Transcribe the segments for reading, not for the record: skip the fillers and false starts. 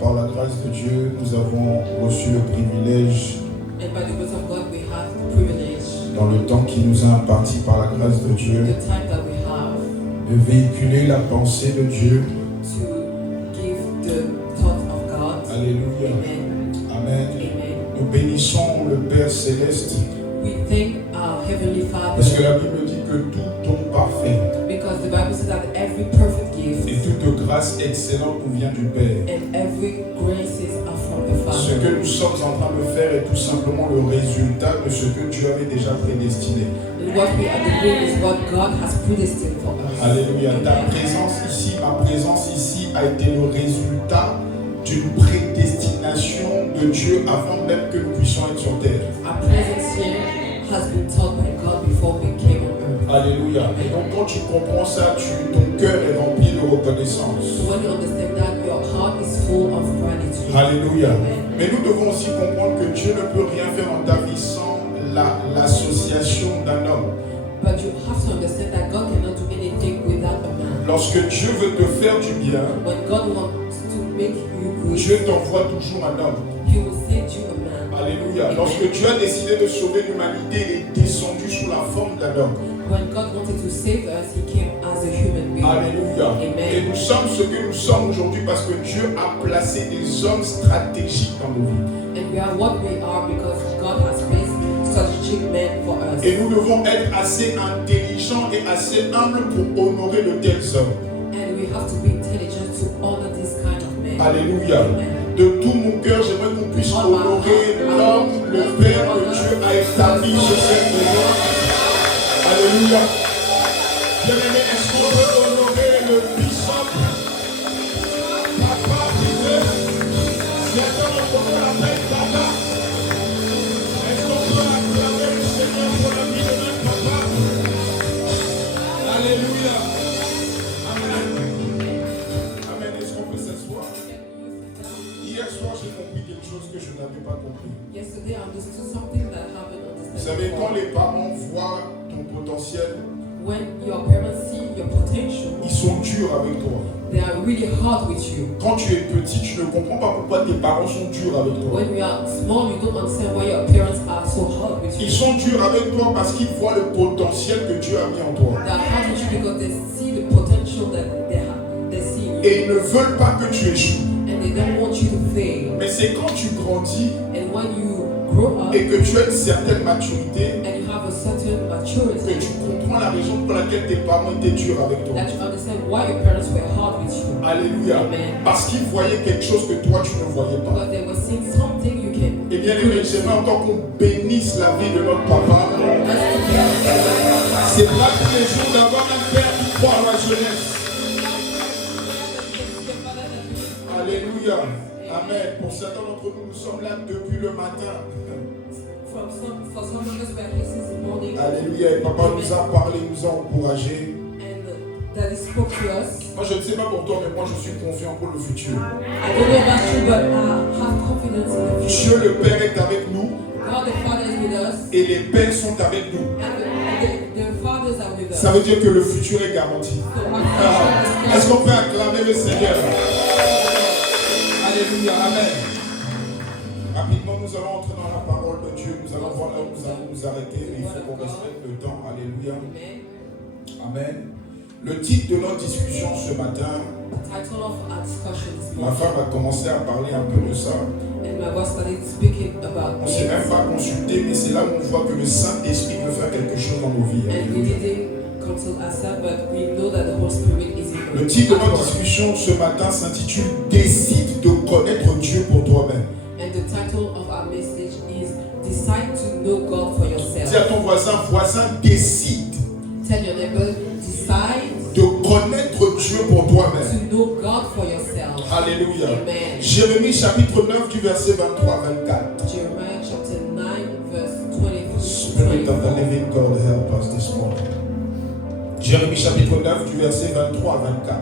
Par la grâce de Dieu, nous avons reçu le privilège, And by the grace of God, we have the privilege, dans le temps qui nous a imparti par la grâce de Dieu, the time that we have, de véhiculer la pensée de Dieu. to give the thought of God. Alléluia. Amen. Amen. Amen. Nous bénissons le Père Céleste, We thank our Heavenly parce que Father la Bible dit que tout don parfait because the Bible says that every perfect gift et toute grâce excellente nous vient du Père. and every graces are from the Ce Father. que nous sommes en train de faire est tout simplement le résultat de ce que Dieu avait déjà prédestiné. And what we are doing is what God has predestined for us. Alléluia. Ta Amen. présence ici, ma présence ici a été le résultat d'une prédestination de Dieu avant même que nous puissions être sur terre. Our presence here has been taught by God before we came on earth. Alléluia. Et donc quand tu comprends ça, ton cœur est rempli de reconnaissance. So when you understand that, your heart is full of gratitude. Alléluia. Amen. Mais nous devons aussi comprendre que Dieu ne peut rien faire dans ta vie sans l'association d'un homme. But you have to understand that God cannot do anything without a man. Lorsque Dieu veut te faire du bien, When God wants to make you good, Dieu t'envoie toujours un homme. He will send you a man. Alléluia. Lorsque Dieu a décidé de sauver l'humanité, il est descendu sous la forme d'un homme. When God wanted to save us, He came as a human being. Alléluia. Amen. Et nous sommes ce que nous sommes aujourd'hui parce que Dieu a placé des hommes stratégiques dans nos vies. And we are what we are because God has placed strategic men for us. Et nous devons être assez intelligents et assez humbles pour honorer de tels hommes. And we have to be intelligent to honor this kind of men. Alléluia. Amen. De tout mon cœur, j'aimerais qu'on puisse honorer l'homme, le Père que Dieu a établi sur cette maison. Alléluia. Bien-aimé, est-ce qu'on peut honorer le bishop, papa privé? Si attend qu'on l'appelle papa, est-ce qu'on peut acclamer le Seigneur pour la vie de notre papa? Alléluia. Amen. Amen. Est-ce qu'on peut s'asseoir? Hier soir, j'ai compris quelque chose que je n'avais pas compris. Yesterday I understood something that I haven't Vous understood savez, quand before. les parents voient ton potentiel, When your parents see your potential, ils sont durs avec toi. they are really hard with you. Quand tu es petit, tu ne comprends pas pourquoi tes parents sont durs avec toi. When you are small, you don't understand why your parents are so hard with Ils you. sont durs avec toi parce qu'ils voient le potentiel que Dieu a mis en toi. They are hard with you because they see the potential that they see in you. Et ils ne veulent pas que tu échoues. And they don't want you to fail. Mais c'est quand tu grandis And when you grow up et que tu as une certaine maturité and you have a certain que maturity, tu comprends la raison pour laquelle tes parents étaient durs avec toi. that you understand why your parents were hard with you. Alléluia. Amen. Parce qu'ils voyaient quelque chose que toi tu ne voyais pas. Because they were seeing something you can. Eh bien, les j'aimerais encore qu'on bénisse la vie de notre papa. C'est pas tous les jours d'avoir un père qui croit à la jeunesse. Alléluia. Amen. Pour certains d'entre nous, nous sommes là depuis le matin. For some of us, we are here since the morning. Alléluia. Et papa nous a parlé, nous a encouragés. And that he spoke to us. Moi, je ne sais pas pour toi, mais moi, je suis confiant pour le futur. I don't know about you, but I have confidence in the future. Dieu le Père est avec nous God the Father is with us, et les pères sont avec nous. and the fathers are with us. Ça veut dire que le futur est garanti. So our future is Est-ce qu'on peut acclamer le Seigneur? Alléluia, amen. Rapidement, nous allons entrer dans la parole de Dieu. Nous allons voir là où nous allons nous arrêter, mais il faut qu'on respecte le temps. Alléluia. Amen. Amen. Le titre de notre discussion ce matin, The title of our discussion this ma morning, femme a commencé à parler un peu de ça. and my wife started speaking about On ne s'est même pas consulté, mais c'est là où on voit que le Saint-Esprit veut faire quelque chose dans nos vies. and we Alléluia. didn't consult ourselves, but we know that the Holy Spirit is in us. Le titre de notre discussion ce matin s'intitule « Décide de connaître Dieu pour toi-même ». And the title of our message is Decide to Know God for Yourself. Dis à ton voisin, décide Tell your neighbor, decide de connaître Dieu pour toi-même. to know God for yourself. Alléluia. Amen. Jérémie chapitre 9 du verset 23-24. Jeremiah chapter 9 verse 23 Spirit of the living God, help us this morning. Jérémie chapitre 9 du verset 23 à 24.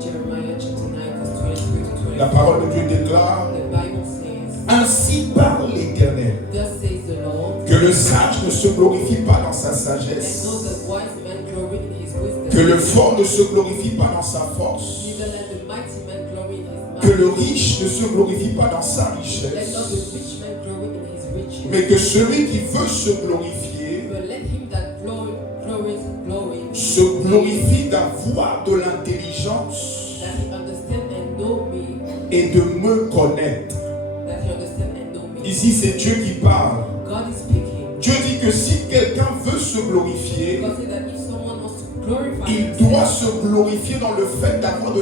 Jeremiah chapter 9 verse 23 to 24. La parole de Dieu déclare: The Bible says, Ainsi parle l'Éternel, thus says the Lord, que le sage ne se glorifie pas dans sa and sagesse, know the wise man glory in his wisdom, que le fort ne se glorifie pas dans sa force, neither let the mighty man glory in his que que le riche ne se glorifie pas dans sa Let richesse, not the rich man glory in his riches, mais que celui qui veut se glorifier but let him that glories se glorifie d'avoir de l'intelligence that he understand and know me, et de me connaître. that he understand and know me. Ici, c'est Dieu qui parle. God is speaking. Dieu dit que si quelqu'un veut se glorifier, God said that if someone wants to glorify il himself, doit se glorifier dans le fait d'avoir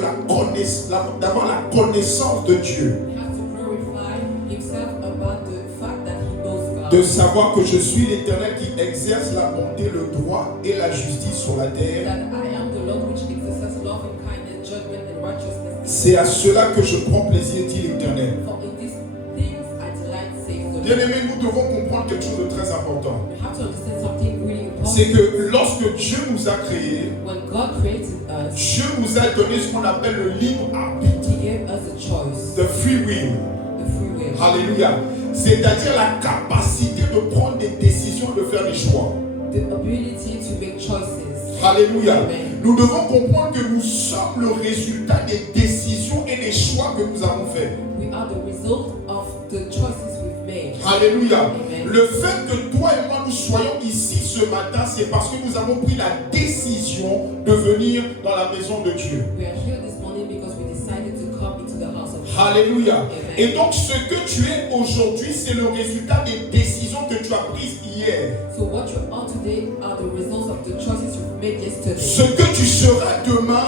d'avoir la connaissance de Dieu. he has to glorify himself about the fact that he knows God. De savoir que je suis l'Éternel qui exerce la bonté, le droit et la justice sur la terre. That I am the Lord which exercises love and kindness, judgment and righteousness. C'est à cela que je prends plaisir, dit l'Éternel. For in these things I delight, says the Lord. Bien-aimés, nous devons comprendre quelque chose de très important. We have to understand something really important. C'est que lorsque Dieu nous a créés, When God created us, Dieu nous a donné ce qu'on appelle le libre arbitre, He gave us a choice, the free will. the free will, Alléluia. C'est-à-dire la capacité de prendre des décisions, de faire des choix. the ability to make choices. Alléluia. Amen. Nous devons comprendre que nous sommes le résultat des décisions et des choix que nous avons faits. We are the result of the choices we've made. Alléluia. Amen. Le fait que toi et moi nous soyons ici ce matin, c'est parce que nous avons pris la décision de venir dans la maison de Dieu. We are here this morning because we decided to come into the house of God. Alléluia. Amen. Et donc ce que tu es aujourd'hui, c'est le résultat des décisions que tu as prises hier. So what you are today are the results of the choices you've made yesterday. Ce que tu seras demain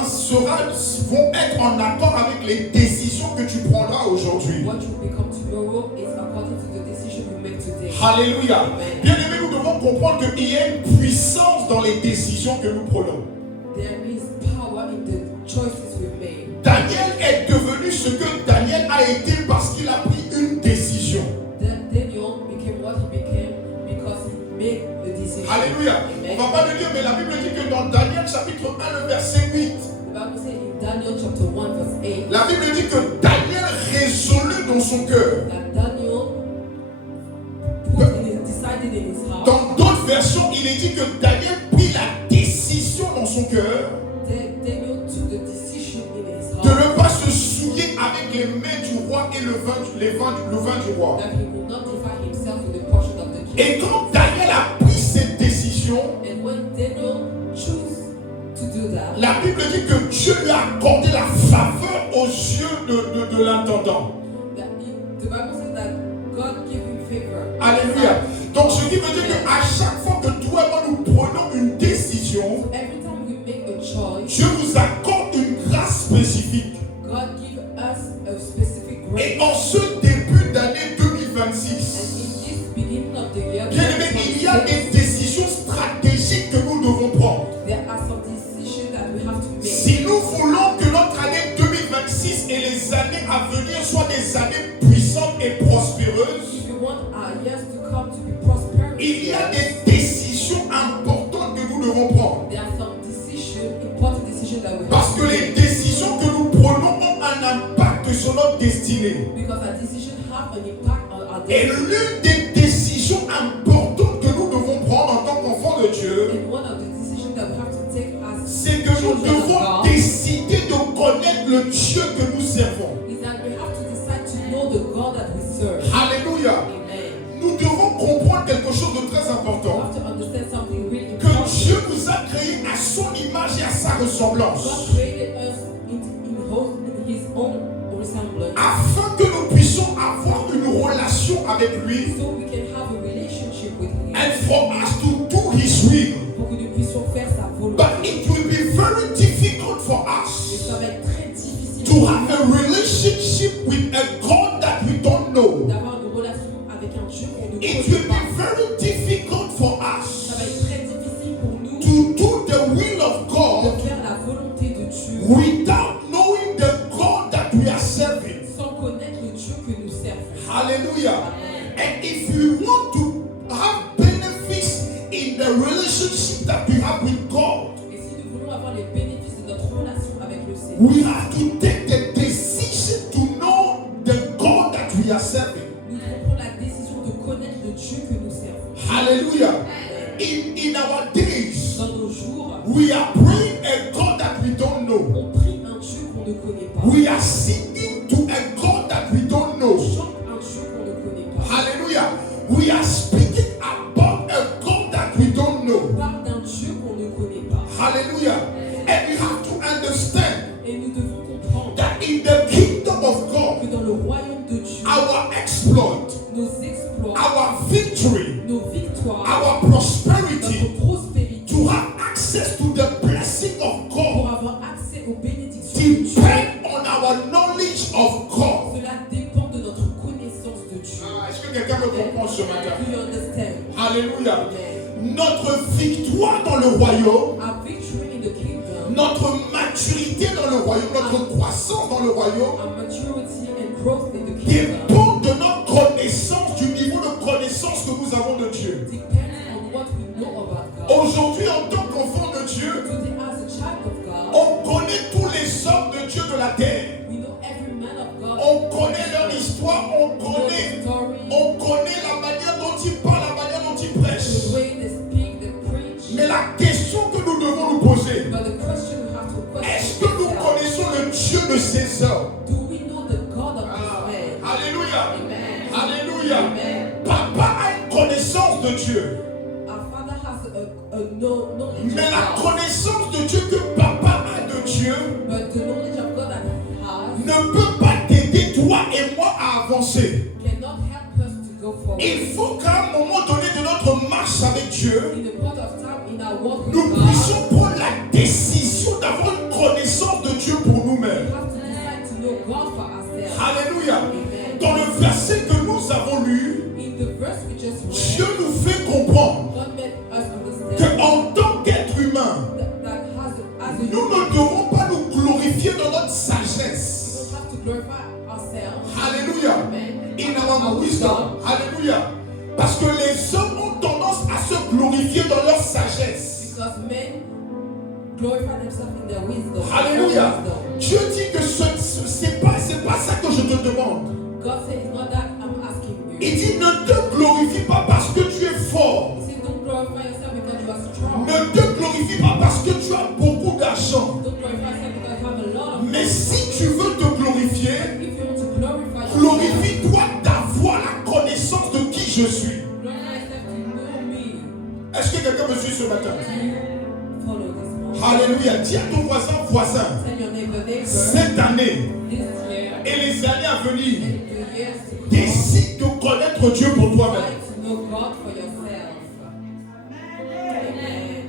vont être en accord avec les décisions que tu prendras aujourd'hui. What you become tomorrow is according to the decision you make today. Alléluia. Amen. Bien aimé, nous devons comprendre qu'il y a une puissance dans les décisions que nous prenons. There is power in the choices we've made. Daniel est devenu ce que Daniel a été parce qu'il a pris une décision. Daniel became what he became because he made the decision. Alléluia. On ne va pas le lire, mais la Bible dit que dans Daniel chapitre 1, le verset 8, The Bible says in Daniel chapter 1 verse 8 la Bible dit que Daniel résolut dans son cœur. that Daniel decided in his heart. Dans d'autres versions, il est dit que Daniel prit la décision dans son cœur Daniel took the decision in his de heart ne pas se souiller avec les mains du roi et le vin du roi. that he would not defile himself with the portion of the king. Et quand Daniel a pris cette décision, And when Daniel chose to do that, la Bible dit que Dieu lui a accordé la faveur aux yeux de l'intendant. the Bible says that God gave him favor. Alléluia. Donc ce qui veut dire qu'à chaque fois que toi et moi nous prenons une décision, Every time we make a choice, Dieu nous accorde une grâce spécifique. God gives us a specific Et grace. en ce début d'année And 2026, in this beginning of the year, bien aimé, il y a des décisions stratégiques que nous devons prendre. there are some decisions that we have to make. Si nous voulons que notre année 2026 et les années à venir soient des années puissantes et prospéreuses, If you want our years to come to be prosperous, il y a des décisions importantes que nous devons prendre. there are some important decisions that we have Parce to que les make. décisions que nous prenons ont un impact sur notre destinée. Because our decisions have an impact on our Et destiny. l'une des décisions importantes que nous devons prendre en tant qu'enfants de Dieu, And one of the decisions that we have to take as c'est que nous children of devons God décider de connaître le Dieu que nous servons. is that we have to decide to know the God that we serve. Alléluia. Amen. Nous devons comprendre quelque chose de très We important. have to understand something really Que important. Dieu nous a créés à son image et à sa ressemblance. God created us in His own resemblance, Afin que nous puissions avoir une relation avec lui. so we can have a relationship with Him, And for us to do His will. pour que nous puissions faire sa volonté. But it will be very difficult for Mais us ça va être très difficile to have a relationship with a God that we don't know. d'avoir une relation avec un Dieu qu'on ne It connaît will pas. be very difficult for Ça us va être très difficile pour nous to do the will of God de faire la volonté de Dieu without knowing the God that we are serving. sans connaître le Dieu que nous servons. Hallelujah. Amen. And if we want to have benefits in the relationship that we have with God, Et si nous voulons avoir les bénéfices de notre relation avec le Seigneur, we have to take the decision to know the God that we are serving. nous devons prendre la décision de connaître le Dieu que nous servons. Hallelujah. Amen. In our days, Dans nos jours, we are praying a God that we don't know. on prie un Dieu qu'on ne connaît pas. We are singing to a de Dieu, our exploit, nos exploits, our victory, nos victoires, our prosperity, notre prospérité, to have access to the blessing of pour God, avoir accès aux bénédictions de Dieu, depend on our knowledge of God. cela dépend de notre connaissance de Dieu. Est-ce que quelqu'un me comprend ce matin? Do you understand? Alléluia. Amen. Notre victoire dans le royaume, Our victory in the kingdom, notre maturité dans le royaume, notre croissance dans le royaume our maturity and growth in the kingdom dépend de notre connaissance, du niveau de connaissance que nous avons de Dieu. depends on what we know about God. Aujourd'hui, en tant qu'enfant de Dieu, Today, as a child of God, on connaît tous les hommes de Dieu de la terre. we know every man of God. On connaît leur histoire, on We know connaît, the story, on connaît la manière dont ils parlent, la manière dont ils the prêchent. way they speak, they preach. Mais la question que nous devons nous poser, But the question we have to est-ce question que nous ourselves, connaissons le Dieu de ces hommes? do we know the God of this man? Alléluia. Amen. Alléluia. Amen. Papa a une connaissance de Dieu. Our Father has a knowledge Mais la of God. connaissance de Dieu que papa a de Dieu But the knowledge of God that he has ne peut pas t'aider, toi et moi, à avancer. cannot help us to go forward. Il faut qu'à un moment donné de notre marche avec Dieu, In the point of time in our walk with nous God, puissions prendre la décision d'avoir une connaissance de Dieu pour we nous-mêmes. have to decide to know God for ourselves. Alléluia. Amen. Dans le verset que nous avons lu, In the verse we just Dieu read, nous fait comprendre God made us understand qu'en tant qu'être humain, that as a nous human, ne devons pas nous glorifier dans notre we sagesse. don't have to glorify ourselves. Alléluia. Amen. In our wisdom. Alléluia. Parce que les hommes ont tendance à se glorifier dans leur sagesse. Because men glorify themselves in their wisdom. Alléluia. Their wisdom. Dieu dit que c'est pas ça que je te demande. God said it's not that I'm asking you. Il dit ne te glorifie pas parce que tu es fort. He said don't glorify yourself because you are strong. Ne te glorifie pas parce que tu as beaucoup d'argent. Don't glorify yourself because you have a lot of. Mais si tu veux te glorifier, If you want to glorify yourself, glorifie-toi d'avoir la connaissance de qui je suis. glorify yourself to know me. Est-ce que quelqu'un me suit ce matin? Follow this man. Alléluia. Dis à ton voisin, Tell your neighbor, cette année this year et les années à venir, and the years to come, décide de connaître Dieu pour toi-même. try to know God for yourself. Amen.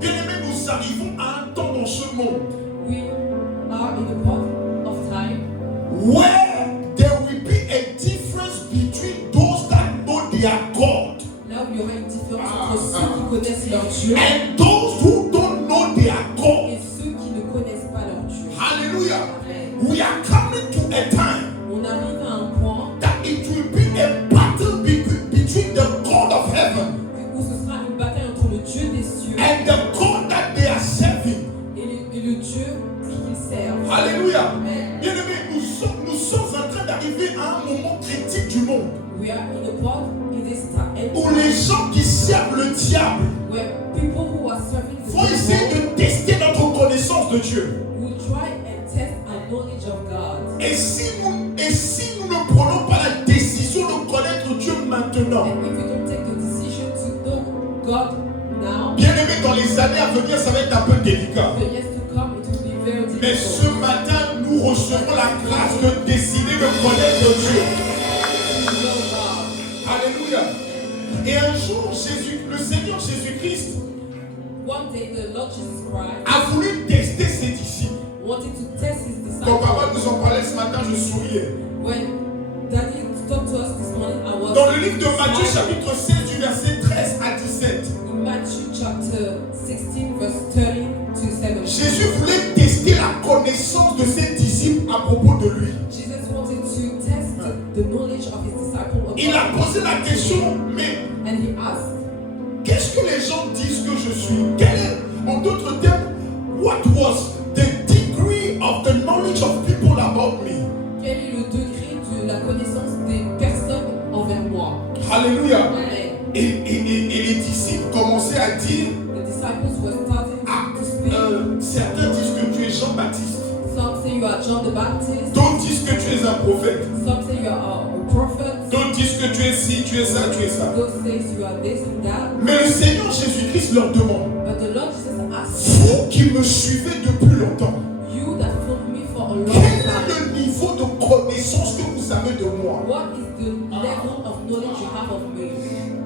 Bien-aimés, nous arrivons à un temps dans ce monde We are in the point of time where there will be a difference between those that know their God là où il y aura une différence entre ceux qui connaissent leur Dieu and those who don't know their God. et ceux qui ne connaissent pas leur Dieu. Hallelujah. Amen. We are coming to a time On arrive à un point that it will be a battle between the God of heaven où ce sera une bataille entre le Dieu des cieux and the God that they are serving. et le Dieu qu'ils servent. Alléluia. Amen. Bien-aimés, nous sommes en train d'arriver à un moment critique du monde We are in the point in this time où les gens qui servent le diable where people who are serving the vont essayer devil de tester notre connaissance de Dieu. will try and test our knowledge of God. Et si nous ne prenons pas la décision de connaître Dieu maintenant, And if you don't take the decision to know God now, bien-aimés, dans les années à venir, ça va être un peu délicat. the years to come it will be very Mais ce difficult. matin, nous recevons la grâce de décider de connaître Dieu. To know God. Alléluia. Et un jour, le Seigneur Jésus-Christ One day the Lord Jesus Christ a voulu tester ses disciples. wanted to test his Quand papa disciples. nous en parlait ce matin, je souriais. When Daddy talked to us this morning, I was Dans le livre de Matthieu, smiling. chapitre 16, du verset 13 à 17, In Matthew chapter 16 verse 13 to 17. Jésus voulait tester la connaissance de ses disciples à propos de lui. Jesus wanted to test the knowledge of his disciples. Il a posé la question, mais And he asked, qu'est-ce que les gens disent que je suis? Quel est, en d'autres termes, what was the degree of the knowledge of people about me? quel est le degré de la connaissance des personnes envers moi? Alléluia. Amen. Et les disciples commençaient à dire, The disciples were starting to speak. certains disent que tu es Jean-Baptiste, Some say you are John the Baptist. d'autres disent que tu es un prophète, Some say you are a prophet. d'autres disent que tu es ci, tu es ça, tu es ça. Those says you are this and that. Mais le Seigneur Jésus-Christ leur demande, But the Lord Jesus asked vous qui me suivez depuis longtemps, you that followed me for a long quel est time. le niveau de connaissance que vous avez de moi? What is the level of knowledge you have of me?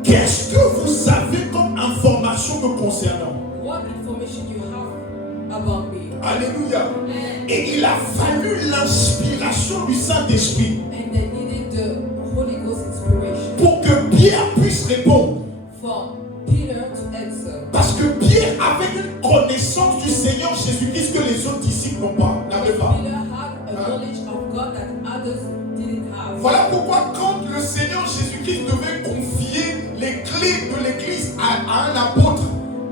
Qu'est-ce que vous avez comme information me concernant? What information you have about me? Alléluia. Et il a fallu l'inspiration du Saint-Esprit And they needed the Holy Ghost inspiration pour que Pierre puisse répondre. for Peter to answer. Parce que Pierre avait une connaissance du Seigneur Jésus-Christ que les autres disciples n'avaient pas. Peter had a knowledge of God that others didn't have. Voilà pourquoi quand le Seigneur Jésus-Christ devait confier les clés de l'Église à un apôtre,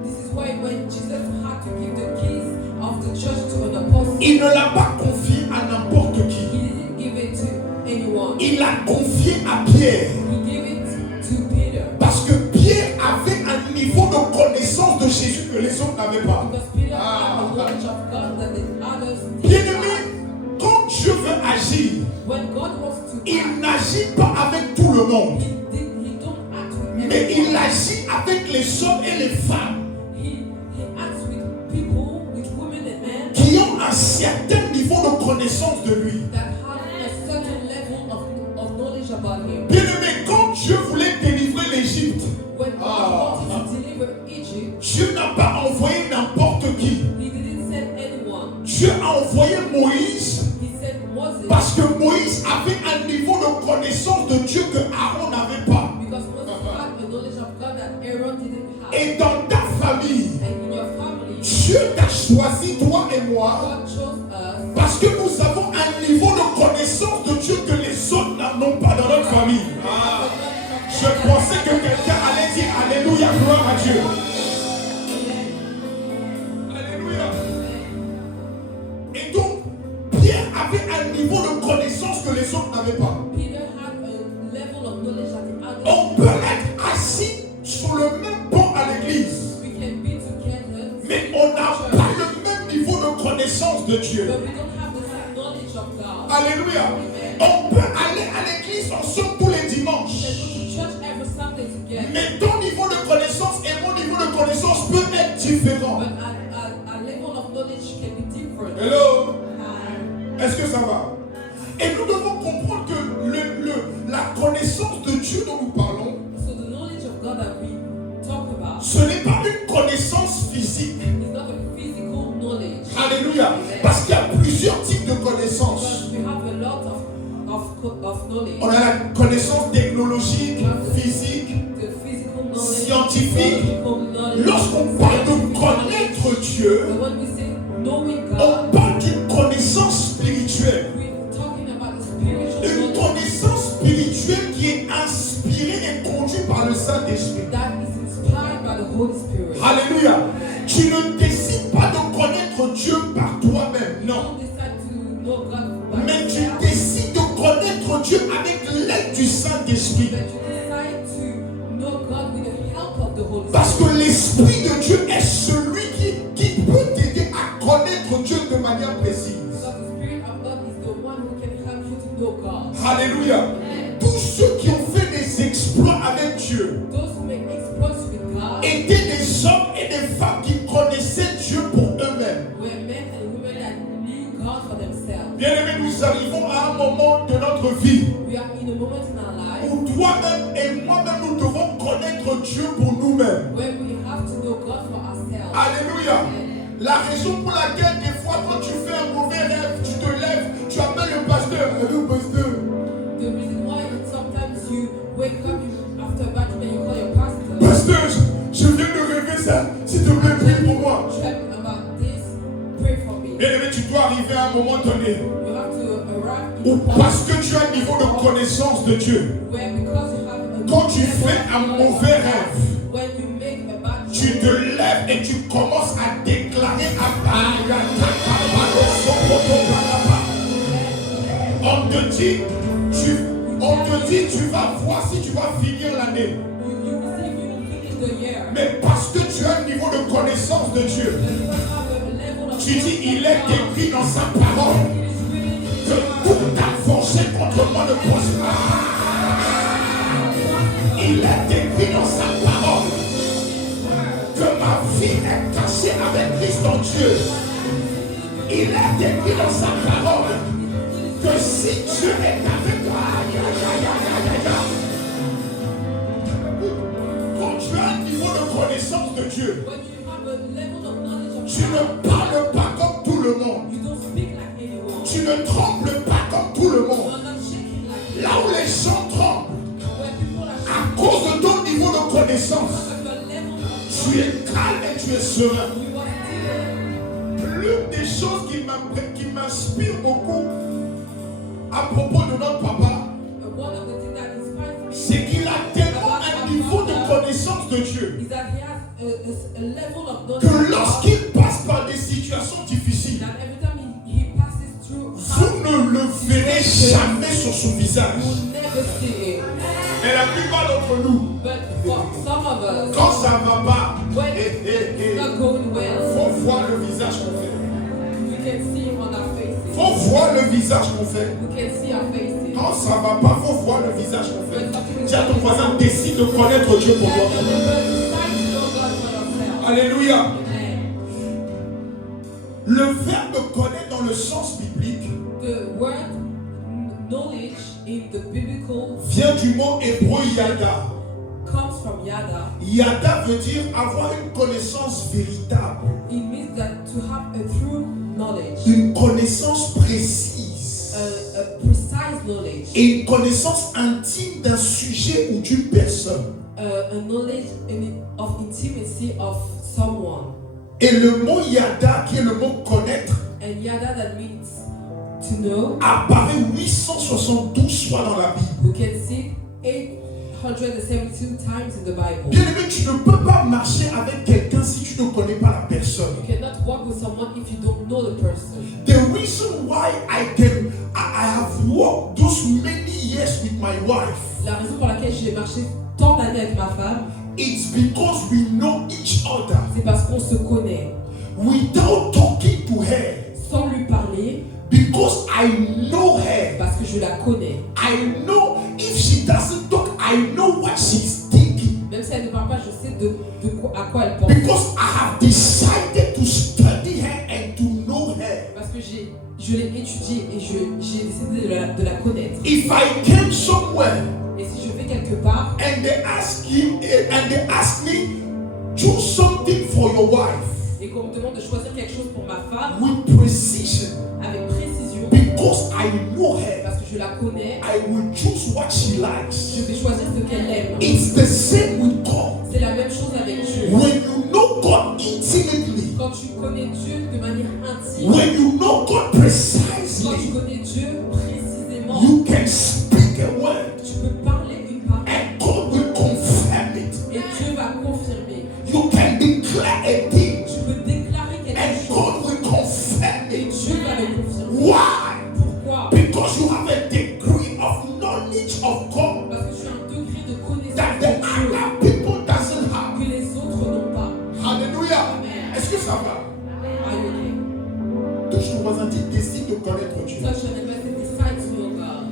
This is why when Jesus had to give the keys of the church to an apostle, il ne l'a pas confié à n'importe he qui. didn't give it to anyone. Il l'a confié à Pierre. He gave it to Peter Parce que Pierre avait un niveau de connaissance de Jésus que les autres n'avaient pas. because Peter had a knowledge of God that the others didn't Bien-aimé, have. quand Dieu veut agir, When God wants to il act, n'agit pas avec tout le monde, he don't act with mais il everyone. agit avec les hommes et les femmes He acts with people, with women and men qui ont un certain niveau de connaissance de lui. that have a certain level of knowledge about him. Bien-aimé, quand Dieu voulait délivrer l'Égypte, When God wanted to deliver Egypt, Dieu n'a pas envoyé n'importe qui. he didn't send anyone. Dieu a envoyé Moïse He sent Moses parce que Moïse avait un niveau de connaissance de Dieu que Aaron n'avait pas. because Moses had a knowledge of God that Aaron didn't have. Et dans ta famille, And in your family, Dieu t'a choisi, toi et moi, God chose us parce que nous avons un niveau de connaissance de Dieu que les autres n'ont pas dans notre famille. Je pensais que quelqu'un allait dire Alléluia, gloire à Dieu. Alléluia. Et donc, Pierre avait un niveau de connaissance que les autres n'avaient pas. Peter had a level of knowledge that the others On peut être assis sur le même banc à l'église, we can be together, mais on n'a pas le même niveau de connaissance de Dieu. but we don't have the same knowledge of God. Alléluia. On peut aller à l'église ensemble tous les We dimanches, can go to church every Sunday together, mais ton niveau de connaissance et mon niveau de connaissance peut être différent. but our level of knowledge can be different. Hello. And Est-ce que ça va? Et nous devons comprendre que la connaissance de Dieu dont nous parlons, so the knowledge of God that we talk about ce n'est pas une connaissance physique. is not a physical knowledge. Alléluia. Parce qu'il y a plusieurs types de connaissances. Because we have a lot of knowledge. On a la connaissance technologique, physique, The physical knowledge, scientifique. psychological knowledge. Lorsqu'on parle de connaître Dieu, But when we say knowing on God, parle d'une connaissance spirituelle. we're talking about the spiritual Une knowledge connaissance spirituelle qui est inspirée et conduite par le Saint-Esprit. that is inspired by the Holy Spirit. Alléluia. Tu ne décides pas de connaître Dieu par toi-même, You non. don't decide to know God by Mais tu yourself, décides de connaître Dieu avec l'aide du Saint-Esprit. but you decide to know God with the help of the Holy Parce Spirit. que l'Esprit de Dieu est celui qui peut t'aider à connaître Dieu de manière précise. Because the Spirit of God is the one who can help you to know God. Alléluia. Tous ceux qui ont fait des exploits avec Dieu Those who make exploits with God étaient des hommes et des femmes qui connaissaient Dieu pour eux-mêmes. were men and women that knew God for themselves. Bien-aimés, nous arrivons à un moment de notre vie We are in a moment in our life où toi-même et moi-même nous devons connaître Dieu pour nous-mêmes. where we have to know God for ourselves. Alléluia. La raison pour laquelle des fois quand tu fais un mauvais rêve, tu te lèves, tu appelles le pasteur. Allô pasteur. The reason why sometimes you wake up after a bad dream and you call your pastor. Pasteur, je viens de rêver ça. S'il te plaît, prie pour moi. Tell me about this. Pray for me. Bien-aimé, tu dois arriver à un moment donné You have to arrive où in a parce point que tu as un niveau de connaissance de Dieu, where because you have a quand tu level fais un of knowledge mauvais of God, rêve, when you make a bad tu dream, te lèves et tu commences à déclarer à On te dit, tu vas voir si tu vas finir l'année. you receive, you finish the year. Mais parce que tu as un niveau de connaissance de Dieu, But you have a level of tu dis, knowledge il of est God. écrit dans sa parole It is written in que toute avancée contre moi ne prospère. Il est écrit dans sa parole que ma vie est cachée avec Christ en Dieu. Il est écrit dans sa parole que Si Dieu est avec toi, quand tu as un niveau de connaissance de Dieu, When you have a level of knowledge of tu ne parles pas comme tout le monde. you don't speak like anyone. Tu ne trembles pas comme tout le monde. You're not shaking like Là où les gens tremblent, where people are à shaking. cause de ton niveau de connaissance, Because of your level of tu es calme et tu es serein. you are still L'une des choses qui m'inspire beaucoup à propos de notre papa, one of the things that inspires me c'est qu'il a tellement un niveau de connaissance de Dieu is that he has a level of knowledge que lorsqu'il passe par des situations difficiles, that every time he passes through vous ne le verrez jamais sur son you visage. will never see it. Mais la plupart d'entre nous, But for some of us, quand ça ne va pas, when it's not going well, faut voir le visage qu'on fait. we can see on our faces. Faut voir le visage qu'on fait. We can see our faces. Quand ça ne va pas, faut voir le visage qu'on fait. Dis à ton voisin, décide de connaître Dieu pour toi. Alléluia. Le verbe connaître dans le sens biblique The word knowledge in the biblical vient du mot hébreu yada. comes from yada. Yada veut dire avoir une connaissance véritable, It means that to have a true knowledge, une connaissance précise a precise knowledge, et une connaissance intime d'un sujet ou d'une personne. a knowledge of intimacy of someone. Et le mot yada, qui est le mot connaître, And yada that means to know. apparaît 872 fois dans la Bible. We can see 872 times in the Bible. Bien aimé, tu ne peux pas marcher avec quelqu'un si tu ne connais pas la personne. You cannot walk with someone if you don't know the person. The reason why I have walked those many years with my wife, La raison pour laquelle j'ai marché tant d'années avec ma femme, it's because we know each other. c'est parce qu'on se connaît. Without talking to her, Sans lui parler, because I know her. parce que je la connais. I know if she doesn't talk, I know what she's thinking. Même si elle ne parle pas, je sais à quoi elle pense. Because I have decided to study her and to know her. Parce que je l'ai étudiée et j'ai décidé de la connaître. If I came somewhere Et si je vais quelque part and they ask me, choose something for your wife et qu'on me demande de choisir quelque chose pour ma femme with precision, avec précision, because I know her, parce que je la connais, I will choose what she likes. je vais choisir ce qu'elle aime. It's the same with God. C'est la même chose avec Dieu. When you know God intimately, Quand tu connais Dieu de manière intime, when you know God quand tu precisely, connais Dieu précisément, you can speak a word tu peux parler une parole and God will confirm it. et Dieu va confirmer. You can declare a thing Tu peux déclarer quelque and chose God will confirm et it. Dieu va le confirmer. Why? Pourquoi? Because you have a degree of knowledge of God Parce que tu as un degré de connaissance that de the Dieu other people doesn't have. que les autres n'ont pas. Alléluia. Est-ce que ça va? Are you okay? Touche ton voisin, dis, décide de connaître Dieu. Touch your neighbor and decide to know God.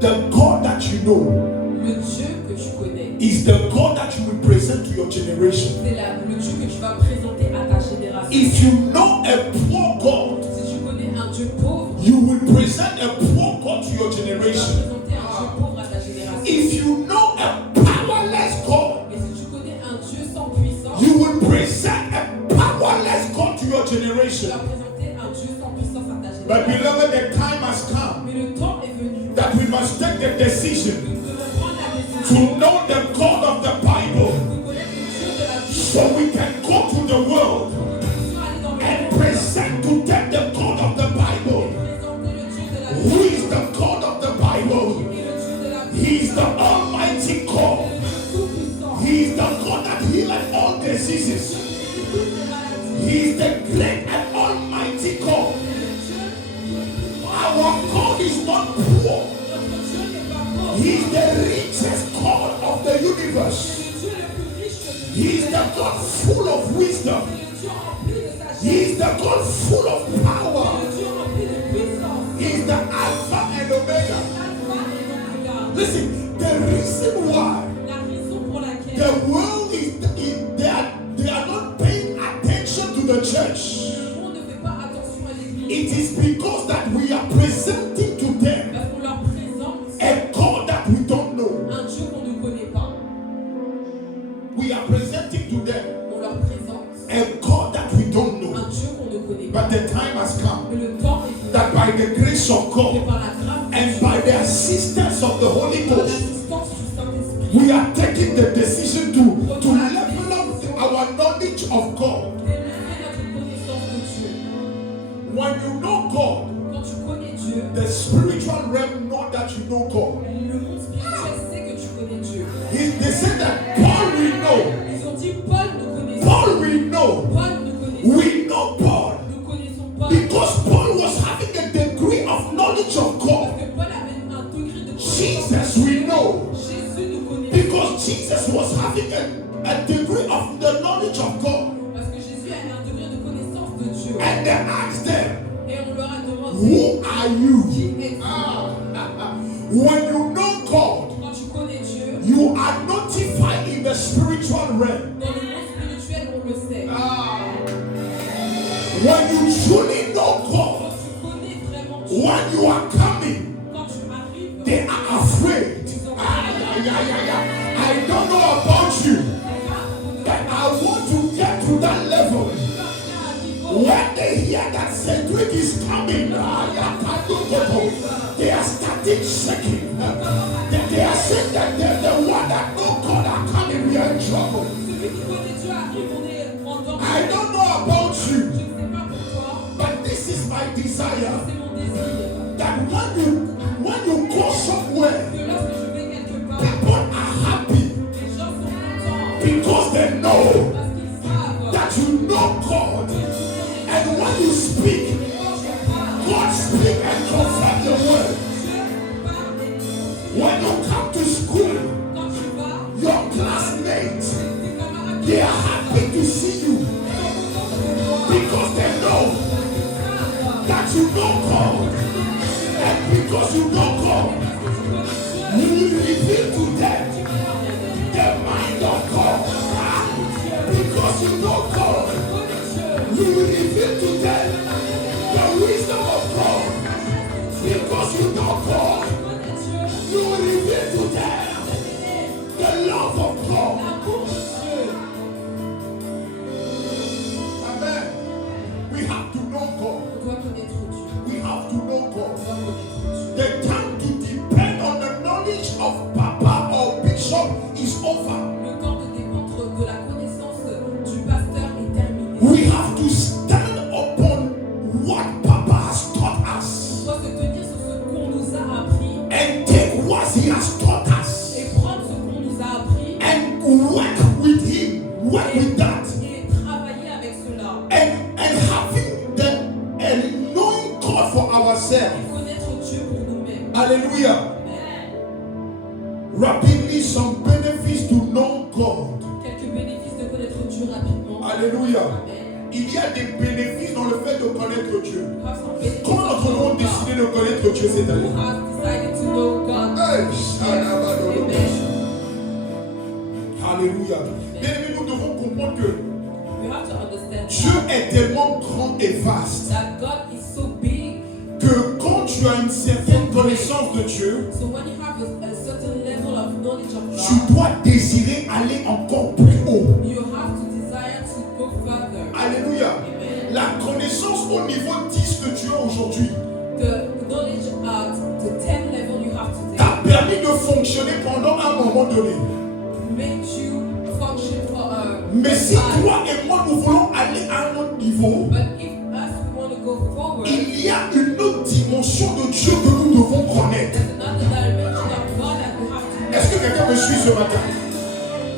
The God that you know Le Dieu que tu connais, is the God that you will present to your generation. c'est le Dieu que tu vas présenter à ta génération. If you know a poor God, Si tu connais un Dieu pauvre, you will present a poor God to your tu vas generation. présenter un Dieu pauvre à ta génération. If you know a powerless God, Et si tu connais un Dieu sans puissance, you will present a powerless God to your tu generation. vas présenter un Dieu sans puissance à ta But génération. beloved, the time has come Mais le temps est venu. that we must take the decision Nous devons prendre la décision to know the God of the Bible de connaître le Dieu de la vie. so we can go to the world Nous devons aller dans le and monde present to them the God of the Bible. et présenter le Dieu de la Who vie. is the God of the Bible? Et le Dieu de la vie. He is the Almighty God. Le Dieu tout-puissant. He is the God that healeth all diseases. Toutes les maladies. He is the great and almighty God. Le Dieu, Our God is not poor. notre Dieu n'est pas pauvre. He is the richest God of the universe. C'est le Dieu le plus riche de He is the God full of wisdom. C'est le Dieu rempli de sagesse. He is the God full of power. Le Dieu rempli de puissance. He is the Alpha and Omega. Alpha et Omega. Listen, the reason why La raison pour laquelle the world they are not paying attention to the church. le monde ne fait pas attention à l'église, It the grace of mais God par la grâce and by the assistance of the Holy par Ghost, l'assistance du Saint-Esprit, we are taking the decision to level up our knowledge of God. d'élever notre connaissance de Dieu. When you know God, Quand tu connais Dieu, the spiritual realm know that you know God. le monde spirituel sait que tu connais Dieu. They said that Paul we know, Ils ont dit Paul nous connaissons. Paul we know, Paul nous connaissons. we know Paul Nous connaissons Paul. because Paul was having a degree of knowledge of God. Parce que Paul avait un degré de connaissance. Jesus we know Jésus nous connaît. because Jesus was having a degree of the knowledge of God. Parce que Jésus avait un degré de connaissance de Dieu. And they asked them, Et on leur a demandé who are you? qui est-tu? When you know God, Quand tu connais Dieu, you are notified in the spiritual realm. dans le monde spirituel, on le sait. When you truly know God, Quand tu connais vraiment Dieu, when you are coming, quand tu arrives, they are afraid. I don't know about you, but I want to get to that level. When they hear that Cedric is coming, they are starting shaking. They are saying that they're the one that know God are coming, we are in trouble. celui qui connaît Dieu arrive, on est en danger. I don't know about Je you, ne sais pas pour toi, but this is my desire c'est mon désir that when you go somewhere, que lorsque je vais quelque part, people are happy les gens sont contents because they know parce qu'ils savent that you know God. And when you speak, que quand je parle, God speak and confirm the word. Dieu parle et When you come to school, quand tu vas, your classmates, tes camarades they are happy to see you sont contents de te voir. because they know that you know God. And because you know God, you will reveal to them the mind of God. Because you know God, you will reveal to them the wisdom of God. Because you know God, you will reveal to them the love of God. Amen. We have to know God. On doit connaître Dieu. We have to know On God. doit connaître Dieu. The time to depend on the knowledge of Papa or Bishop is over. Le temps de dépendre de la connaissance du pasteur est terminé. We have to stand upon what Papa has taught us On doit se tenir sur ce qu'on nous a appris and take what He has taught us et prendre ce qu'on nous a appris and work with Him, work with that, et travailler avec cela. and having and knowing God for ourselves. Et connaître Dieu pour nous-mêmes. Hallelujah. Amen. Rapidly, some benefits to know God. Quelques bénéfices de connaître Dieu rapidement. Alléluia. Amen. Il y a des bénéfices dans le fait de connaître Dieu. Have some benefits Comment of notre monde knowing God. décidé de connaître Dieu cette année? Who has decided to know God? Hey, Shadabadolo. Amen. Alléluia. Bien aimé, nous devons comprendre que You have to understand Dieu est tellement grand et vaste that God is so big. que quand tu as une certaine connaissance de Dieu, So when you have a certain level of knowledge of tu God, dois désirer aller encore plus haut. you have to desire to go further. Alléluia. Amen. La connaissance au niveau 10 que tu as aujourd'hui The knowledge at the 10 level you have today t'a permis de fonctionner pendant un moment donné. makes you function for a Mais si time. toi et moi nous voulons aller à un autre niveau, But if us we want to go forward, il y a une autre dimension de Dieu que nous devons connaître. there's another dimension of God that we have to know. Est-ce que quelqu'un me suit ce matin?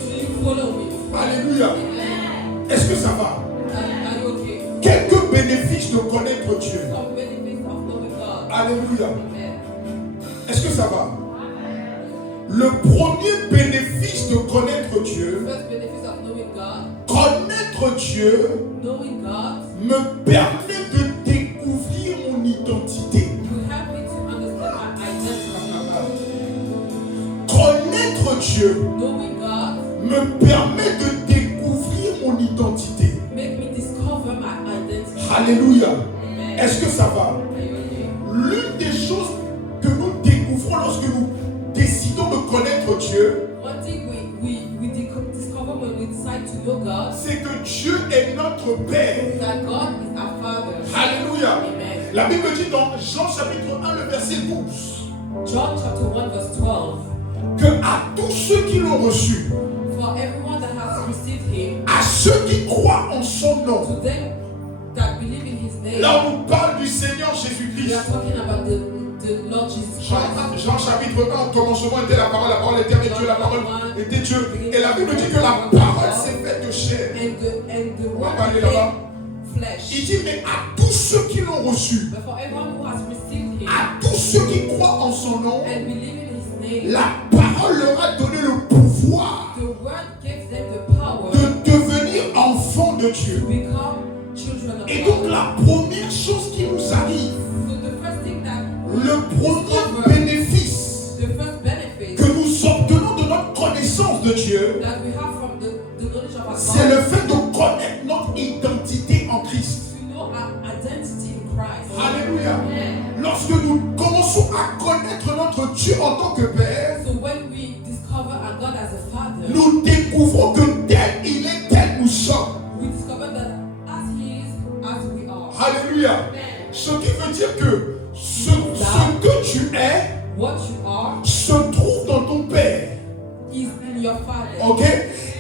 So you follow me. Alléluia. Amen. Est-ce que ça va? Are you okay? Quelques bénéfices de connaître Dieu. Some benefits of knowing God. Alléluia. Amen. Est-ce que ça va? Le premier bénéfice de connaître Dieu, First benefit of knowing God. connaître Dieu Knowing God me permet de découvrir mon identité. will help me to understand my identity. Connaître Dieu Knowing God me permet de découvrir mon identité. make me discover my identity. Alléluia. Amen. Est-ce que ça va? Are you okay? L'une des choses que nous découvrons lorsque nous décidons de connaître Dieu, One thing we discover when we decide to know God c'est que Dieu est notre Père. is that God is our Father. Alléluia. Amen. La Bible dit dans Jean chapitre 1, le verset 12, John chapter 1 verse 12. que à tous ceux qui l'ont reçu, For everyone that has received him, à ceux qui croient en son nom, to them that believe in his name, là on nous parle du Seigneur we Jésus-Christ. are talking about the Lord Jesus Christ. Jean chapitre 1, au commencement était la parole était avec Dieu, la parole était Dieu. Et la Bible dit que la parole s'est faite de chair. And the On va word pas aller là-bas. became flesh. Il dit, mais à tous ceux qui l'ont reçu, But for everyone who has received him à tous ceux qui croient en son nom, and believe in his name, la parole leur a donné le pouvoir the word gives them the power de devenir enfants de to Dieu. become children of Et donc God. la première chose qui nous arrive, So the first thing that le premier bénéfice the first benefit que nous obtenons de notre connaissance de Dieu, that we have from the knowledge of our c'est le God fait de connaître notre identité en Christ. to know our identity in Christ. Alléluia. Lorsque nous commençons à connaître notre Dieu en tant que Père, So when we discover our God as a Father, nous découvrons que tel il est, tel nous sommes. we discover that as He is, as we are. Alléluia. Ce qui veut dire que ce que tu es What you are se trouve dans ton Père. is in your Father. Ok?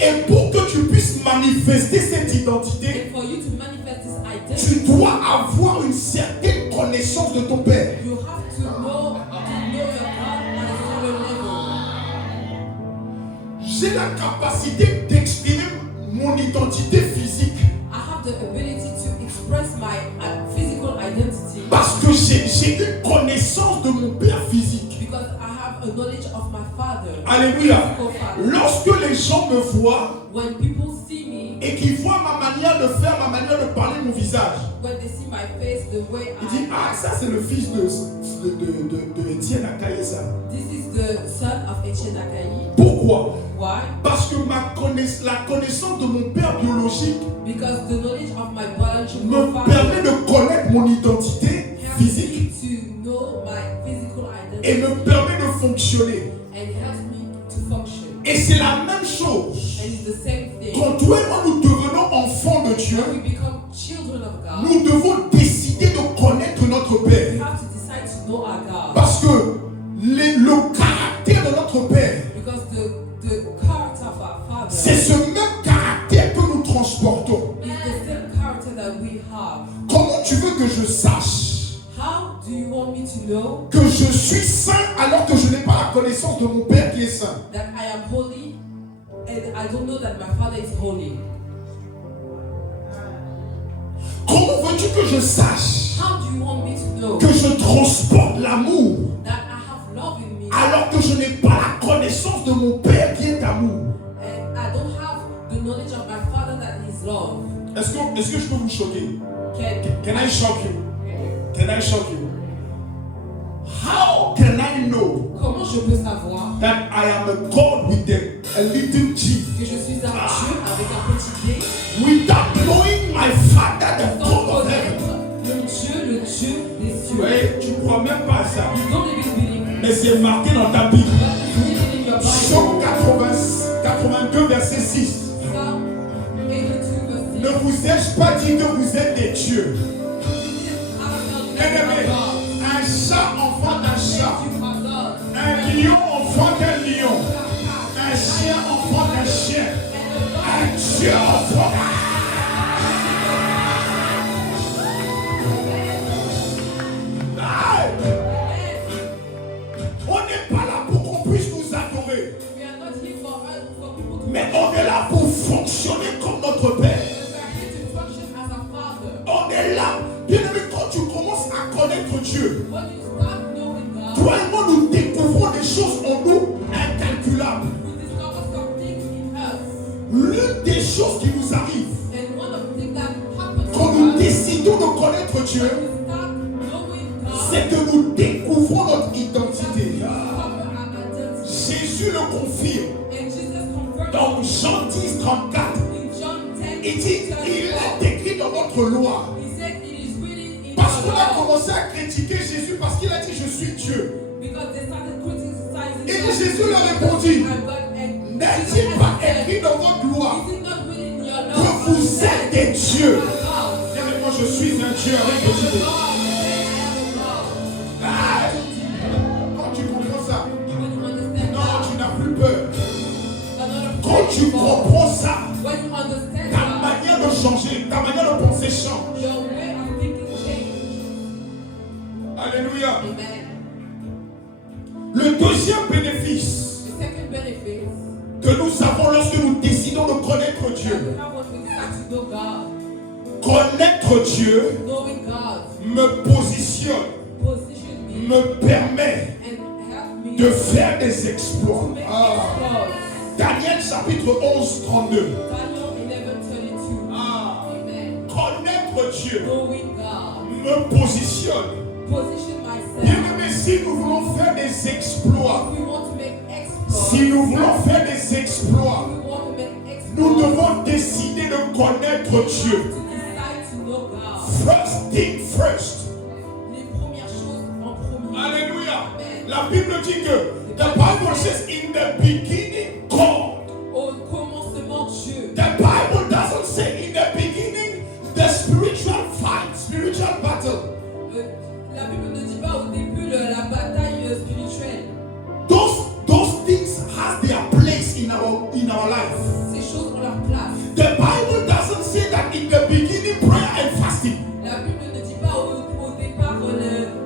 Et pour que tu puisses manifester cette identité, And for you to manifest this identity, tu dois avoir une certaine connaissance de ton Père. you have to know your God at a certain level. J'ai la capacité d'exprimer mon identité physique I have the ability to express my physical identity parce que j'ai une connaissance de mon Père physique. because I have a knowledge of my Father. Alléluia. Physical Father. Lorsque les gens me voient When people see me, et qu'ils voient ma manière de faire, ma manière de parler, mon visage, when they see my face, the way ils disent, ah, ça c'est le fils de Étienne Akaïsa. this is the son of Etienne Akayi. Pourquoi? Why? Parce que la connaissance de mon père biologique Because the knowledge of my biological me father permet de connaître mon identité helps physique me to know my physical et identity me permet de fonctionner. and helps me to function. Et c'est la même chose. And it's the same thing. Quand toi et moi nous devenons enfants de Dieu, When we become children of God, nous devons décider de connaître notre we Père. have to decide to know our God. Parce que le caractère de notre Père, Because the character of our Father c'est ce même caractère que nous transportons. is the same character that we have. Comment tu veux que je sache How do you want me to know que je suis saint alors que je n'ai pas la connaissance de mon Père qui est saint? that I am holy and I don't know that my Father is holy? Comment veux-tu que je sache How do you want me to know que je transporte l'amour that I have love in me alors que je n'ai pas la connaissance de mon Père qui est amour? and I don't have the knowledge of my Father that is love? Est-ce que je peux vous choquer? Can Can I shock you? Can I shock you? How can I know Comment je peux savoir that I am a God with a little G que je suis un Dieu avec un petit D without knowing my Father, the sans God of heaven? connaître le Dieu des cieux? Ouais, tu crois même pas à ça. You don't even believe, Mais c'est marqué dans ta Bible. but it's written in your Bible. Psaume 82, verset 6. Psalm 82 Ne verse 6. vous ai-je pas dit que vous êtes des dieux? Bien-aimé, Un chat enfant d'un chat. you are God. Un lion enfant d'un lion. Un chien enfant d'un chien. Un Dieu enfant. Ah! On n'est pas là pour qu'on puisse nous adorer. We are not here for people to Mais on est là pour fonctionner comme notre Père. We are here to function as a Father. On est là. Bien aimé, quand tu commences à connaître Dieu, When you start knowing God, toi et moi, nous découvrons des choses en nous incalculables. we discover some things in us. L'une des choses qui nous arrive And one of the things that happens quand to nous us, décidons de connaître Dieu, we start knowing God, c'est que nous découvrons notre identité. discover our identity. Jésus le confirme And Jesus confirmed dans Jean 10, 34. in John 10, Il dit, il est écrit dans votre loi. he said it is written in Parce your qu'on a law. commencé à critiquer Jésus parce qu'il a dit je suis Dieu. Because they started criticizing Et God. Jésus leur répondit, And God- and n'est-il Jesus pas said, écrit dans votre loi is it not written in your que law vous êtes des dieux? God? Bien, moi je suis un Dieu avec des idées. God, Le deuxième bénéfice The second benefit que nous avons lorsque nous décidons de connaître that Dieu, we have when we decide to know God, connaître Dieu knowing God, me positionne, position me me permet and help me de faire des exploits. to make exploits. Daniel chapitre 11, 32. Daniel 11:32. Amen. Connaître Dieu Knowing God, me positionne. position myself. Bien-aimés, si nous voulons faire des exploits, If we want to make exploits, si nous voulons faire des exploits, we want to make exploits, nous devons décider de connaître Dieu. to decide to know God. First thing first. Les premières choses en premier. Alléluia. Amen. La Bible dit que the Bible says in the beginning God. Au commencement, Dieu. The Bible doesn't say in the beginning the spiritual fight, spiritual battle. La Bible ne dit pas au début la bataille spirituelle. Those things has their place in our life. Ces choses ont leur place. The Bible doesn't say that in the beginning prayer and fasting. La Bible ne dit pas au départ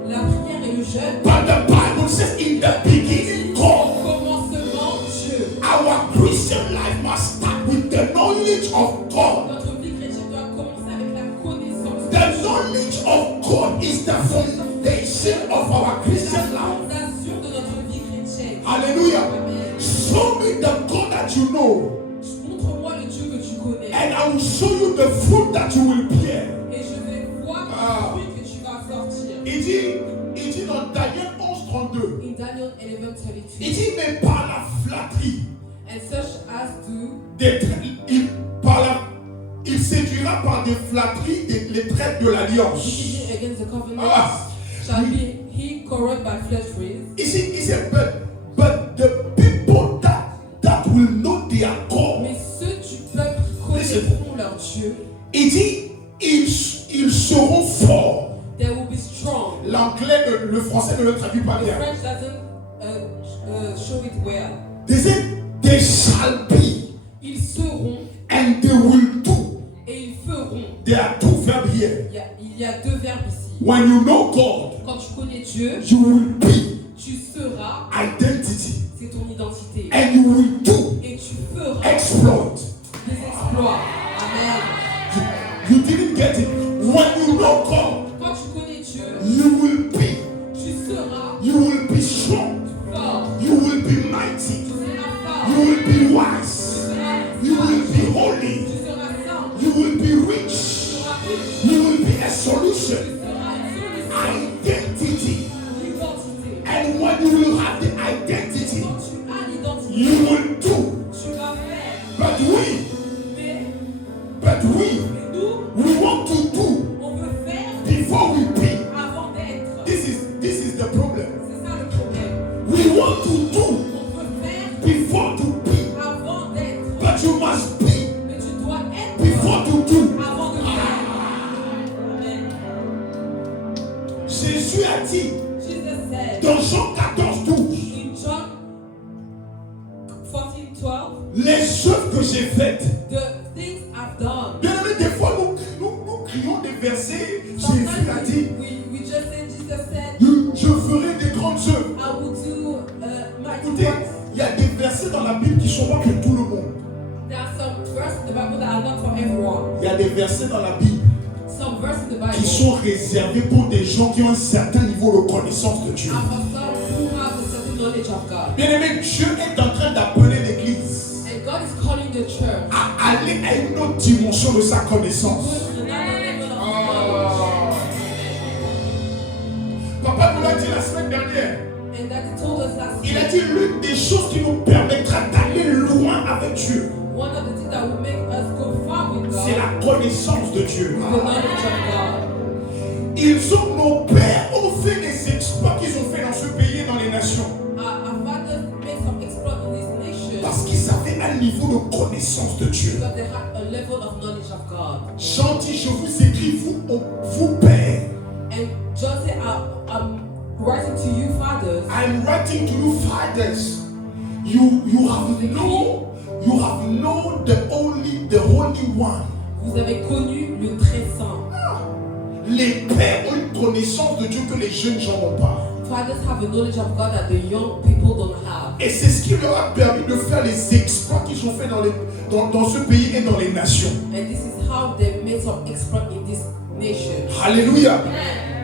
la prière et le jeûne. But the Bible says in the beginning Au God. commencement, Dieu. Our Christian life must start with the knowledge of God. Notre vie chrétienne doit commencer avec la connaissance. The knowledge of God is the foundation of our Christian La life. fondation de notre vie chrétienne. Hallelujah. Amen. Show me the God that you know, Montre-moi le Dieu que tu connais. and I will show you the fruit that you will bear. Et je vais voir le fruit que tu vas sortir. Il dit dans Daniel 11, 32, In Daniel 11:32. il dit, mais par la flatterie, And such as do, il séduira par des flatteries les traites de l'alliance. deceiving against the covenant, Ah. shall be he corrupt by flatteries. Ici, il dit, but the people that will know their God, Mais ceux du peuple connaîtront leur Dieu. il dit, ils seront forts. They will be strong. L'anglais, le français ne le traduit pas The bien. French doesn't show it well. They shall be, Ils seront and they will do. et ils feront. There are two verbs here. Il y a deux verbes ici. When you know God, Quand tu connais Dieu, you will be tu seras, identity, c'est ton identité. and you will do Et tu feras exploit. des exploits. Amen. You didn't get it. When you know God, Quand tu connais Dieu, you will be, tu seras you will be strong, fort. you will be mighty, Tu seras you fort. will be Tu wise, seras you will sage. be holy, Tu seras saint. you will be Tu rich, seras riche. you will be a Tu solution, seras une solution. identity. L'identité. And when you will have the identity, Quand tu as l'identité, you will do. tu vas faire. But we, Mais nous, we want to do on veut faire before we be. avant d'être. This is the problem. C'est ça le problème. We want to do On veut faire before to be. avant d'être. But you must be Mais tu dois être before to do. avant de faire. Amen. Jésus a dit Jesus said dans Jean 14, 12, in John 14:12, les œuvres que j'ai faites. the things I've done. Bien aimé, des fois nous crions des versets. Jésus a dit, we just said, Jesus said, je ferai des grandes œuvres. I will do mighty Écoutez, works. il y a des versets dans la Bible qui sont pas pour tout le monde. There are some verses in the Bible that are not for everyone. Il y a des versets dans la Bible Some verses in the Bible qui sont réservés pour des gens qui ont un certain niveau de connaissance de Dieu. are for some who have a certain knowledge of God. Bien aimé, Dieu est en train d'appeler l'Église And God is calling the church à aller à une autre dimension de sa connaissance. to another level of knowledge. Papa nous l'a dit la semaine dernière. And that He told us last Il a week, dit l'une des choses qui nous permettra d'aller loin avec Dieu, one of the things that will make us go far with God c'est is la connaissance de Dieu. the knowledge of God. Nos pères ont fait des exploits qu'ils ont fait dans ce pays et dans les nations. Our fathers made some exploits in this nation Parce qu'ils avaient un niveau de connaissance de Dieu. because they had a level of knowledge of God. Jean dit, je vous écris, vous pères. And John said, I'm writing to you, fathers. I'm writing to you, fathers. You have known the Holy One. Vous avez connu le très saint. Les pères ont une connaissance de Dieu que les jeunes gens n'ont pas. Fathers have a knowledge of God that the young people don't have. Et c'est ce qui leur a permis de faire les exploits qu'ils ont fait dans ce pays et dans les nations. And this is how they made some exploit in this nation. Alléluia.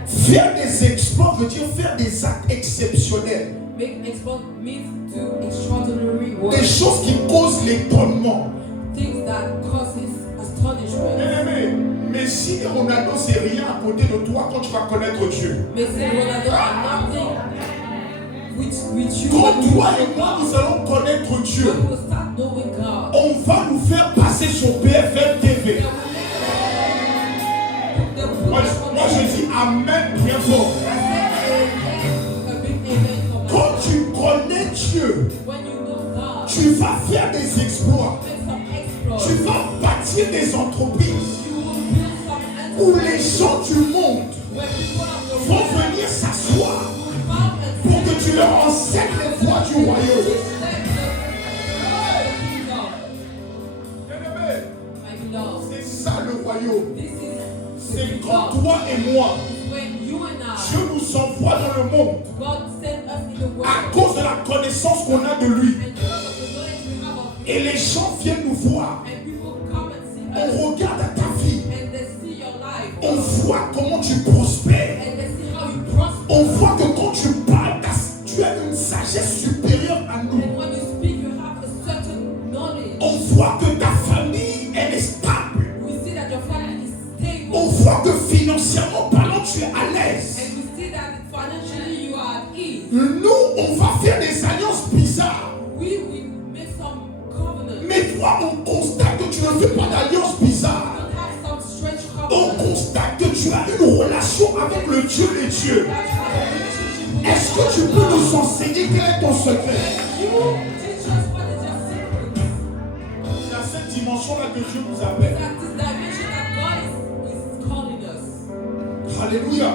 Faire des exploits veut dire faire des actes exceptionnels. Make exploit means to extraordinary work. Des choses qui causent l'étonnement. Things that causes astonishment. Bien-aimé, Messi et Ronaldo, c'est rien à côté de toi quand tu vas connaître Dieu. Messi and Ronaldo are nothing with you. Quand toi et moi, nous allons connaître Dieu, When we start knowing God, on va nous faire passer sur BFM TV. Moi, je dis Amen bien fort. Quand tu connais Dieu, tu vas faire des exploits. Tu vas bâtir des entreprises où les gens du monde vont venir s'asseoir pour que tu leur enseignes les voies du royaume. C'est ça le royaume. C'est quand toi et moi, Dieu nous envoie dans le monde à cause de la connaissance qu'on a de lui. Et les gens viennent nous voir. On regarde à ta vie. On voit comment tu prospères. On voit que quand tu parles, tu as une sagesse supérieure à nous. On voit que ta famille, elle est stable. On voit que financièrement parlant, tu es à l'aise. Nous, on va faire des alliances bizarres. Mais toi, on constate que tu ne fais pas d'alliance bizarre. On constate que tu as une relation avec le Dieu des dieux. Est-ce que tu peux nous enseigner quel est ton secret? C'est à cette dimension-là que Dieu nous appelle. Alléluia.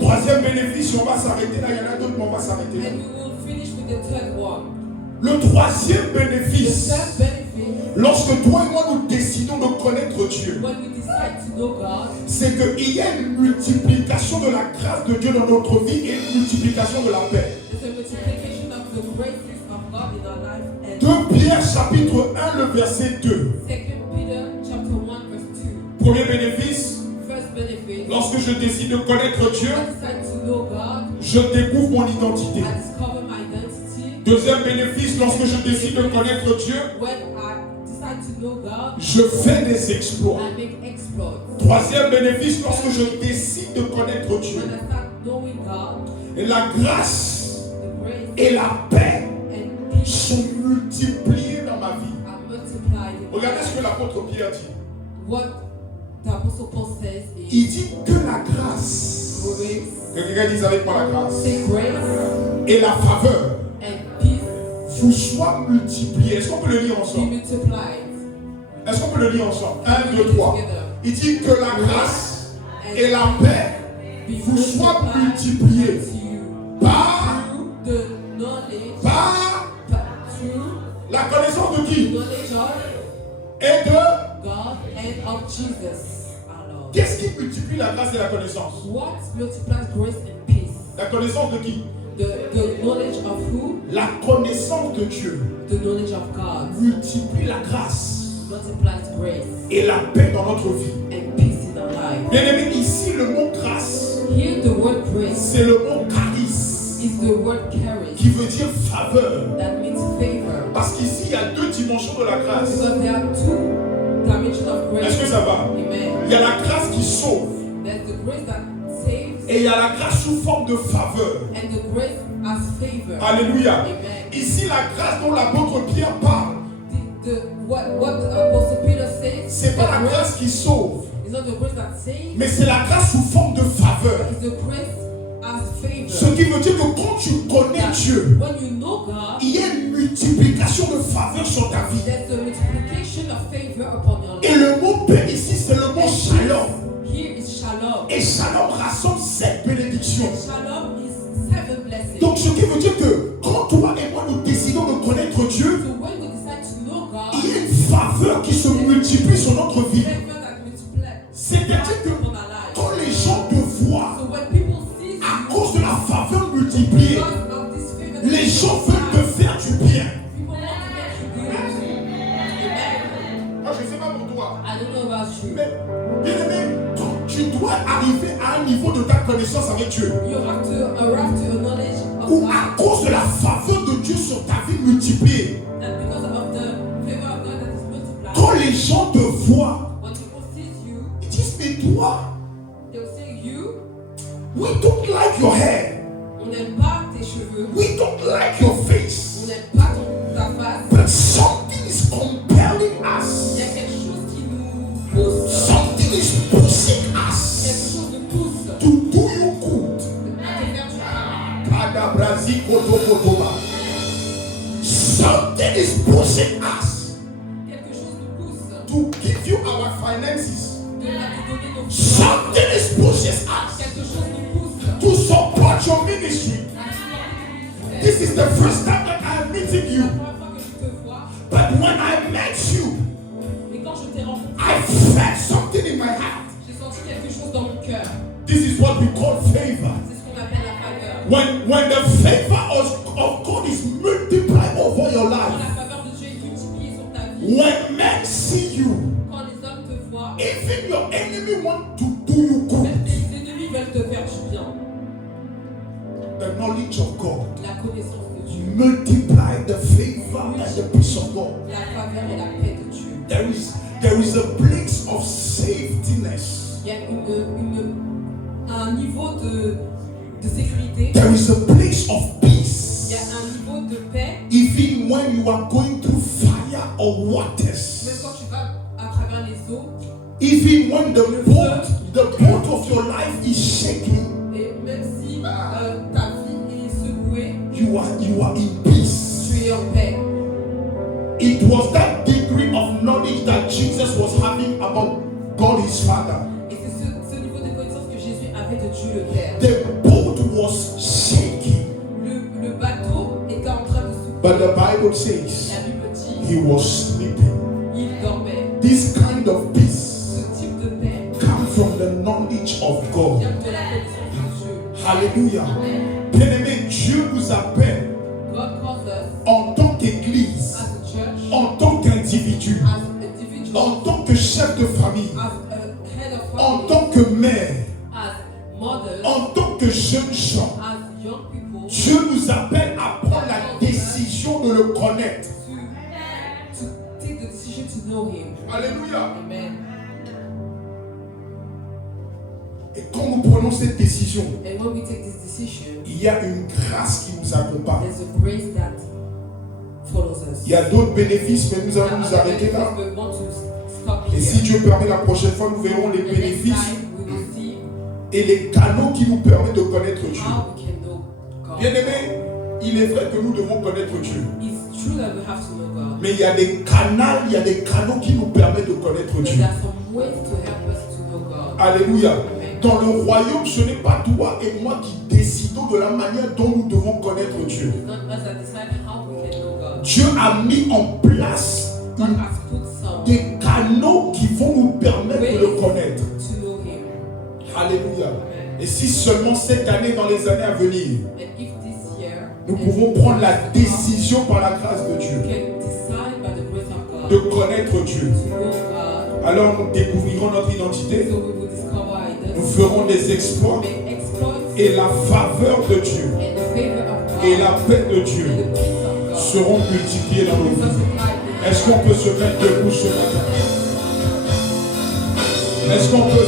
Troisième bénéfice, on va s'arrêter là. Il y en a d'autres, mais on va s'arrêter là. Le troisième bénéfice, lorsque toi et moi nous décidons de connaître Dieu, c'est qu'il y a une multiplication de la grâce de Dieu dans notre vie et une multiplication de la paix. 2 Pierre chapitre 1, le verset 2. Premier bénéfice, lorsque je décide de connaître Dieu, je découvre mon identité. Deuxième bénéfice, lorsque je décide de connaître Dieu, je fais des exploits. Troisième bénéfice, lorsque je décide de connaître Dieu, et la grâce et la paix sont multipliées dans ma vie. Regardez ce que l'apôtre Pierre dit. Il dit que la grâce, que quelqu'un dise avec moi la grâce, et la faveur vous soient multipliées. Est-ce qu'on peut le lire ensemble? Est-ce qu'on peut le lire ensemble? 1, 2, 3. Il dit que la grâce et la paix vous soient multipliées par la connaissance de qui? Et de qu'est-ce qui multiplie la grâce et la connaissance? La connaissance de qui? The knowledge of who? La connaissance de Dieu The knowledge of God multiplie la grâce multiplies grace et la paix dans notre vie. and peace in our life. Bien aimé, ici le mot grâce, Here the word grace c'est le mot charis is the word charis qui veut dire faveur. that means favor. Parce qu'ici il y a deux dimensions de la grâce. Because there are two dimensions of grace. Est-ce que ça va? Amen. Il y a la grâce qui sauve There's the grace that saves et il y a la grâce sous forme de faveur. and the grace as favor. Alléluia. Amen. Ici la grâce dont l'apôtre Pierre parle, What Apostle Peter says, c'est pas la grâce qui sauve, is not the grace that saves, mais c'est la grâce sous forme de faveur. it's the grace as favor. Ce qui veut dire que quand tu connais Dieu, When you know God, il y a une multiplication de faveur sur ta vie. there's a multiplication of favor upon your life. Et le mot paix ici, c'est le mot shalom. Here is shalom. Et shalom rassemble 7 bénédictions. Shalom is 7 blessings. Donc ce qui veut dire que quand toi et moi nous décidons de connaître Dieu, So when we decide to know God, il y a une faveur qui se multiplie sur notre vie. favor that multiplies C'est-à-dire que upon our lives. quand les gens te voient So when people see à you cause de la faveur you. Mais, bien aimé, quand tu dois arriver à un niveau de ta connaissance avec Dieu, You have to arrive to a knowledge of où God. à cause de la faveur de Dieu sur ta vie multipliée, That because of the favor of God that is multiplied. quand les gens te voient, When people see you, ils disent, mais toi, they'll say you. we don't like your hair. On n'aime pas tes cheveux. We don't like your On face. n'aime pas ta face. But something is compelling Il y a us. quelque chose qui nous pousse. Something is pushing Quelque us chose nous pousse to do you good. à te faire du bien. Kadabrazi kotokotoba. Something is pushing us Quelque chose nous pousse to give you our finances. de te donner nos finances. Something is pushing us Quelque chose nous pousse to support your ministry. à This is the first time that I am meeting la you. première fois que je te vois. But when I met you, Mais quand je t'ai rencontré, I felt something in my heart. j'ai senti quelque chose dans mon cœur. This is what we call favor. C'est ce qu'on appelle la faveur. When the favor of God is multiplied over your Quand life, la faveur de Dieu est multipliée sur ta vie, when men see you, quand les hommes te voient, even your enemy want to do you good. même tes ennemis veulent te faire du bien. The knowledge of God La connaissance de Dieu, multiply the favor and the peace of God. la faveur et la paix de Dieu. There is a place of safetyness. Il y a un niveau de sécurité. There is a place of Il y peace. a un niveau de paix. Even when you are going through fire or Même waters. quand tu vas à travers les eaux, Even when the boat of your life is shaking, et même si ta vie est secouée, you are in peace. tu es en paix. It was that degree of knowledge that Jesus was having about God his Father. Et c'est ce niveau de connaissance que Jésus avait de Dieu le Père. The boat was shaking, Le bateau était en train de secouer. but the Bible says La Bible dit, he was sleeping. il dormait. This kind of peace Ce type de paix comes from the knowledge of God. vient de la connaissance de Dieu. Hallelujah. Amen. Bien-aimé, Dieu nous appelle God calls us en tant qu'église, as a church, en tant qu'individu, as individuals, en tant que chef de famille, as a head of en family, tant que mère, as mothers, en tant que jeunes gens. as young people, Dieu nous appelle à prendre la décision de le connaître. to take the decision to know Him. Alléluia. Amen. Et quand nous prenons cette décision, And when we take this decision, il y a une grâce qui nous accompagne. there's a grace that follows us. Il y a d'autres bénéfices, mais nous allons nous Other arrêter là. benefits, we want to stop Et here. si Dieu permet, la prochaine fois, nous verrons les The next bénéfices time we will see et les canaux qui nous permettent de connaître Dieu. how we can know God. Bien aimé, il est vrai que nous devons connaître Dieu. It's true that we have to know God. Mais il y a des canaux qui nous permettent de connaître But Dieu. there are some ways to help us to know God. Alléluia. Dans le royaume, ce n'est pas toi et moi qui décidons de la manière dont nous devons connaître Dieu. It's not us that decide how we can know God. Dieu a mis en place God has put some des canaux qui vont nous permettre de le connaître. to know Him. Alléluia. Et si seulement cette année, dans les années à venir, And if this year nous pouvons prendre la décision par la grâce de we Dieu can decide by the grace of de God connaître Dieu, to know God, alors nous découvrirons notre identité, so we will discover our nous identity, ferons des exploits make exploits, et la faveur de Dieu and the favor of God et la paix de Dieu and the peace of God seront multipliés dans nos will vies. multiply in Est-ce qu'on peut se mettre debout ce matin? Est-ce qu'on peut